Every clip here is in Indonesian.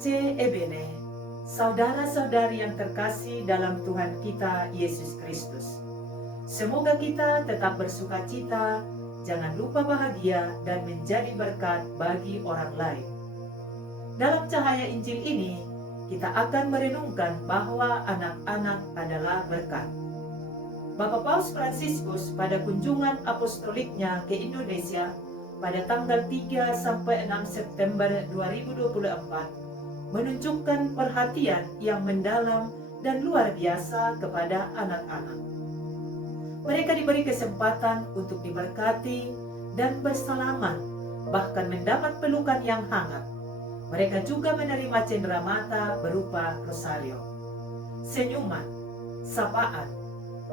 Pace e bene, saudara-saudari yang terkasih dalam Tuhan kita Yesus Kristus. Semoga kita tetap bersuka cita, jangan lupa bahagia dan menjadi berkat bagi orang lain. Dalam cahaya Injil ini, kita akan merenungkan bahwa anak-anak adalah berkat. Bapak Paus Fransiskus pada kunjungan apostoliknya ke Indonesia pada tanggal 3 sampai 6 September 2024 menunjukkan perhatian yang mendalam dan luar biasa kepada anak-anak. Mereka diberi kesempatan untuk diberkati dan bersalaman, bahkan mendapat pelukan yang hangat. Mereka juga menerima cenderamata berupa rosario, senyuman, sapaan,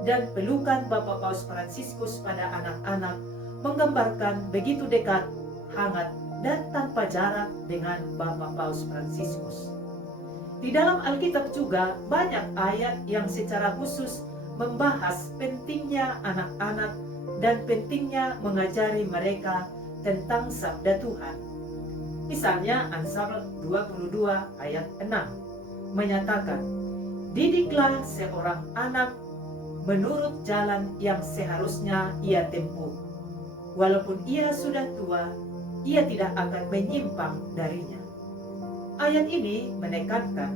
dan pelukan Bapak Paus Fransiskus pada anak-anak menggambarkan begitu dekat, hangat, dan tanpa jarak dengan Bapak Paus Fransiskus. Di dalam Alkitab juga banyak ayat yang secara khusus membahas pentingnya anak-anak dan pentingnya mengajari mereka tentang sabda Tuhan. Misalnya Amsal 22 ayat 6 menyatakan, "Didiklah seorang anak menurut jalan yang seharusnya ia tempuh. Walaupun ia sudah tua, ia tidak akan menyimpang darinya." Ayat ini menekankan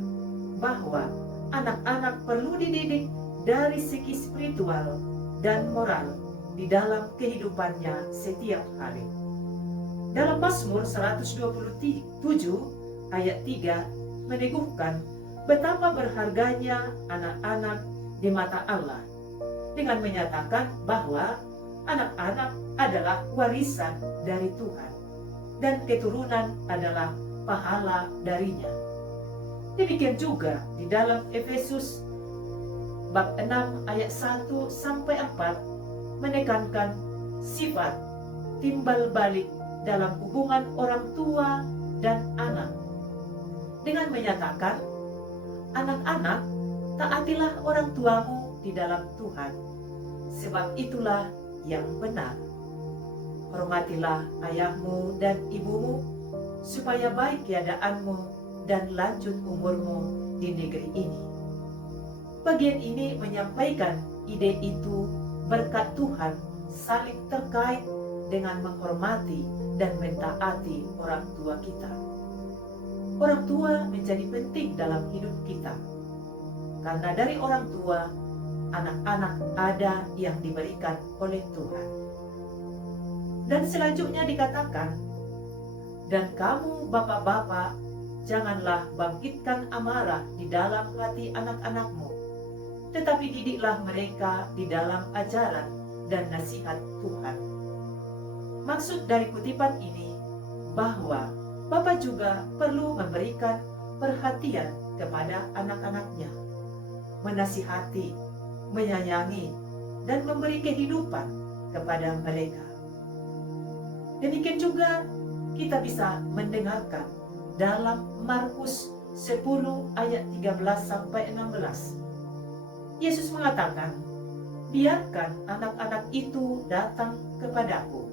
bahwa anak-anak perlu dididik dari segi spiritual dan moral di dalam kehidupannya setiap hari. Dalam Mazmur 127 ayat 3 meneguhkan betapa berharganya anak-anak di mata Allah dengan menyatakan bahwa anak-anak adalah warisan dari Tuhan dan keturunan adalah pahala darinya. Demikian juga di dalam Efesus bab 6 ayat 1 sampai 4 menekankan sifat timbal balik dalam hubungan orang tua dan anak dengan menyatakan, "Anak-anak, taatilah orang tuamu di dalam Tuhan, sebab itulah yang benar. Hormatilah ayahmu dan ibumu, supaya baik keadaanmu dan lanjut umurmu di negeri ini." Bagian ini menyampaikan ide itu berkat Tuhan saling terkait dengan menghormati dan mentaati orang tua kita. Orang tua menjadi penting dalam hidup kita, karena dari orang tua, anak-anak ada yang diberikan oleh Tuhan. Dan selanjutnya dikatakan, "Dan kamu bapak-bapak, janganlah bangkitkan amarah di dalam hati anak-anakmu, tetapi didiklah mereka di dalam ajaran dan nasihat Tuhan." Maksud dari kutipan ini bahwa Bapak juga perlu memberikan perhatian kepada anak-anaknya, menasihati, menyayangi, dan memberi kehidupan kepada mereka. Demikian juga kita bisa mendengarkan dalam Markus 10 ayat 13 sampai 16. Yesus mengatakan, "Biarkan anak-anak itu datang kepadaku.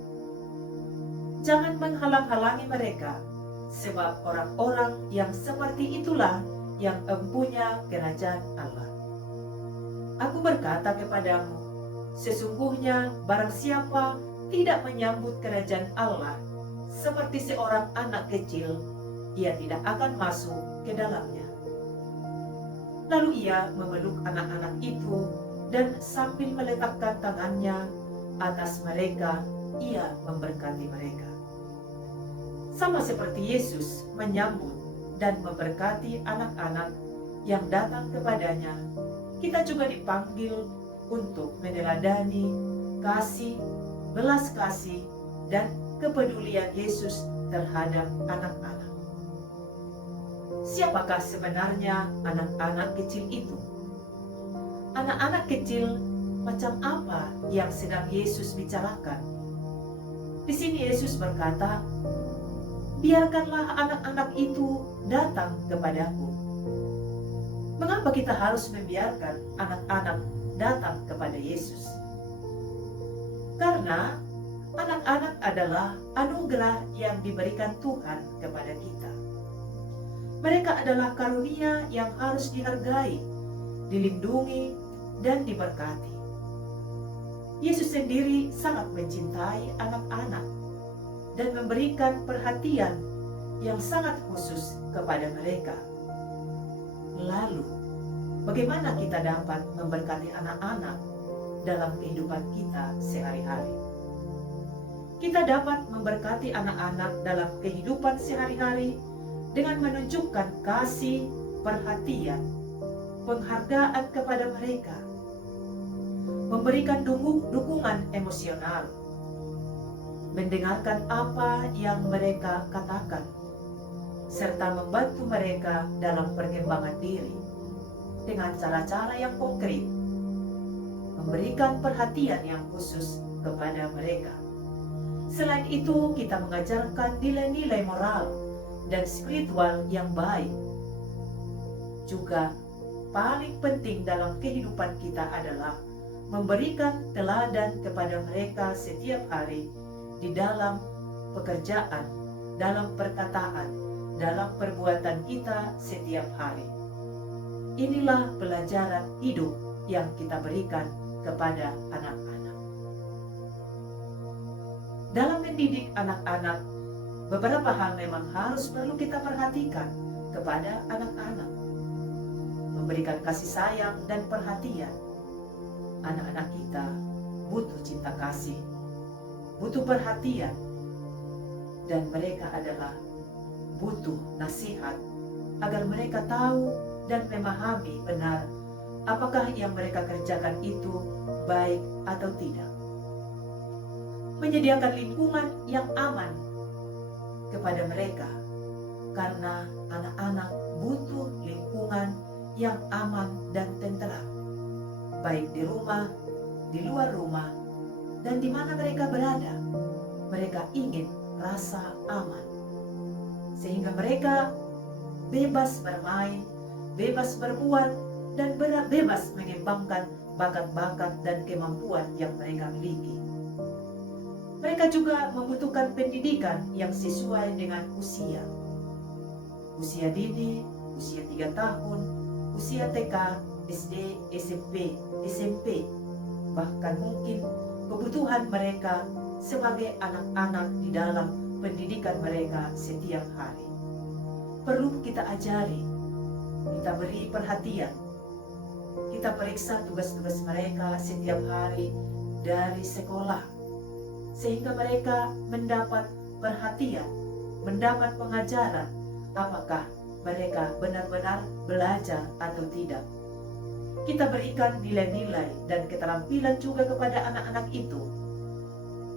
Jangan menghalang-halangi mereka, sebab orang-orang yang seperti itulah yang empunya kerajaan Allah. Aku berkata kepadamu, sesungguhnya barang siapa tidak menyambut kerajaan Allah seperti seorang anak kecil, ia tidak akan masuk ke dalamnya." Lalu ia memeluk anak-anak itu dan sambil meletakkan tangannya atas mereka, ia memberkati mereka. Sama seperti Yesus menyambut dan memberkati anak-anak yang datang kepadanya, kita juga dipanggil untuk meneladani kasih, belas kasih, dan kepedulian Yesus terhadap anak-anak. Siapakah sebenarnya anak-anak kecil itu? Anak-anak kecil macam apa yang sedang Yesus bicarakan? Di sini Yesus berkata, "Biarkanlah anak-anak itu datang kepadaku." Mengapa kita harus membiarkan anak-anak datang kepada Yesus? Karena anak-anak adalah anugerah yang diberikan Tuhan kepada kita. Mereka adalah karunia yang harus dihargai, dilindungi, dan diberkati. Yesus sendiri sangat mencintai anak-anak dan memberikan perhatian yang sangat khusus kepada mereka. Lalu, bagaimana kita dapat memberkati anak-anak dalam kehidupan kita sehari-hari? Kita dapat memberkati anak-anak dalam kehidupan sehari-hari dengan menunjukkan kasih, perhatian, penghargaan kepada mereka, memberikan dukungan emosional, mendengarkan apa yang mereka katakan, serta membantu mereka dalam perkembangan diri dengan cara-cara yang konkret, memberikan perhatian yang khusus kepada mereka. Selain itu, kita mengajarkan nilai-nilai moral dan spiritual yang baik. Juga paling penting dalam kehidupan kita adalah memberikan teladan kepada mereka setiap hari di dalam pekerjaan, dalam perkataan, dalam perbuatan kita setiap hari. Inilah pelajaran hidup yang kita berikan kepada anak-anak. Dalam mendidik anak-anak, beberapa hal memang harus perlu kita perhatikan kepada anak-anak. Memberikan kasih sayang dan perhatian. Anak-anak kita butuh cinta kasih, butuh perhatian, dan mereka adalah butuh nasihat agar mereka tahu dan memahami benar apakah yang mereka kerjakan itu baik atau tidak. Menyediakan lingkungan yang aman kepada mereka, karena anak-anak butuh lingkungan yang aman dan tenteram, baik di rumah, di luar rumah, dan di mana mereka berada. Mereka ingin rasa aman, sehingga mereka bebas bermain, bebas berbuat, dan bebas mengembangkan bakat-bakat dan kemampuan yang mereka miliki. Mereka juga membutuhkan pendidikan yang sesuai dengan usia. Usia dini, usia 3 tahun, usia TK, SD, SMP, bahkan mungkin kebutuhan mereka sebagai anak-anak di dalam pendidikan mereka setiap hari. Perlu kita ajari, kita beri perhatian, kita periksa tugas-tugas mereka setiap hari dari sekolah, sehingga mereka mendapat perhatian, mendapat pengajaran apakah mereka benar-benar belajar atau tidak. Kita berikan nilai-nilai dan keterampilan juga kepada anak-anak itu.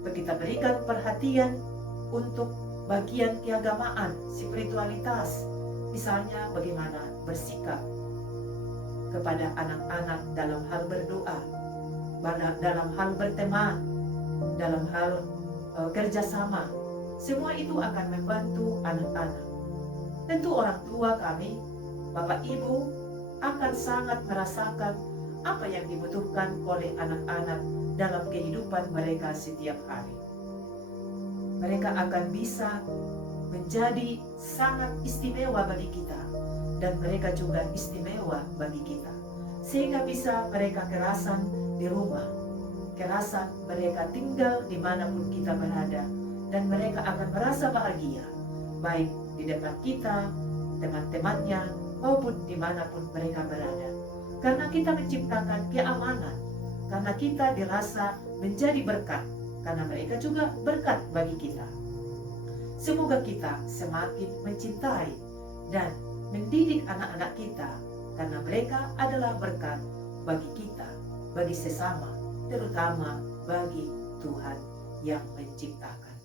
Kita berikan perhatian untuk bagian keagamaan, spiritualitas, misalnya bagaimana bersikap kepada anak-anak dalam hal berdoa, dalam hal berteman, dalam hal kerjasama. Semua itu akan membantu anak-anak. Tentu orang tua kami, Bapak Ibu, akan sangat merasakan apa yang dibutuhkan oleh anak-anak dalam kehidupan mereka setiap hari. Mereka akan bisa menjadi sangat istimewa bagi kita, dan mereka juga istimewa bagi kita, sehingga bisa mereka kerasan di rumah, kerasan mereka tinggal dimanapun kita berada, dan mereka akan merasa bahagia, baik di dekat kita, teman-temannya, maupun dimanapun mereka berada. Karena kita menciptakan keamanan, karena kita dirasa menjadi berkat, karena mereka juga berkat bagi kita. Semoga kita semakin mencintai dan mendidik anak-anak kita, karena mereka adalah berkat bagi kita, bagi sesama, terutama bagi Tuhan yang menciptakan.